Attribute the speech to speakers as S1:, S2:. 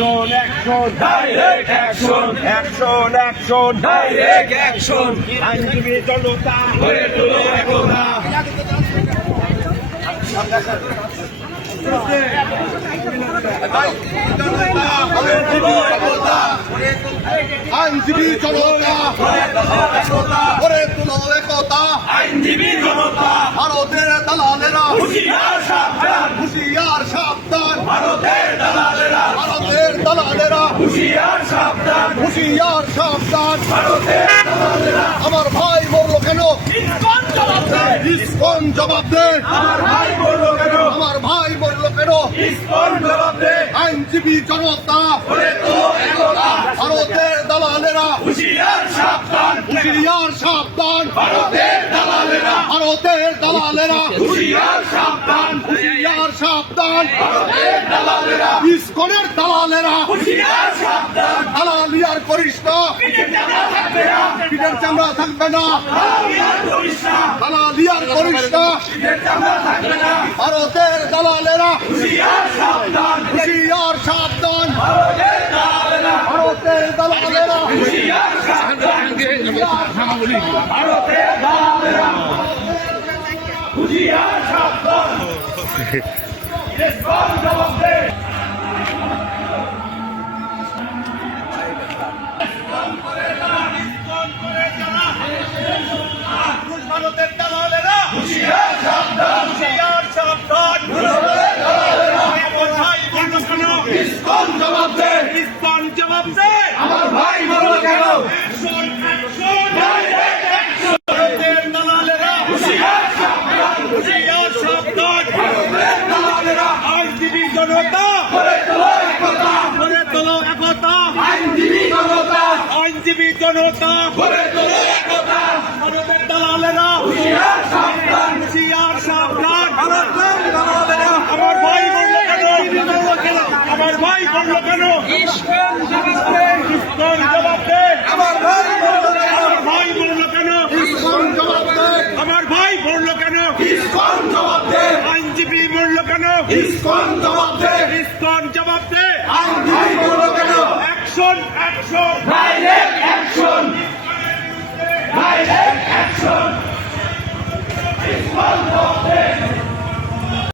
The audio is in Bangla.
S1: Action action
S2: direct action
S1: action action
S2: direct action
S1: আইনজীবী জনতা
S2: গড়ে তুলো একতা
S3: আইনজীবী জনতা। করে তুলো একতা
S2: আইনজীবী জনতা।
S3: দালালেরা
S2: হুঁশিয়ার সাবধান।
S3: হুশিয়ার সাবধান। আমার ভাই বলল কেন?
S2: ইসকন জবাব দে। আমার ভাই বলল কেন?
S3: আমার ভাই বলল কেন?
S2: ইসকন জবাব দে।
S3: আইনজীবী জনতা। ভারতের দালালেরা
S2: হুঁশিয়ার সাবধান।
S3: হুশিয়ার সাবধান।
S2: ভারতের দালালেরা
S3: ভারতের দালালেরা
S2: হুশিয়ার দালালেরা।
S3: ইসকনের দালালেরা। দালালিয়ার করিস না।
S2: পিঠের চামড়া থাকবে না। দালালিয়ার করিস না।
S3: ভারতের দালালেরা।
S2: হুশিয়ার সাবধান। ভারতের দালালেরা।
S3: ভারতের দালালেরা
S2: হুঁশিয়ার সাবধান ভারতের দালালেরা হুঁশিয়ার সাবধান ইসকন জবাব দেয়
S3: ভারতের দালালেরা আইনজীবী জনতা
S2: গড়ে তোলো একতা।
S3: গড়ে তোলো একতা
S2: আইনজীবী জনতা
S3: আইনজীবী জনতা।
S2: তোলো একতা।
S3: কেন? ইসকন জবাব দে ইসকন জবাব দে আর দিদি বলো কেন?
S2: Action
S3: action direct action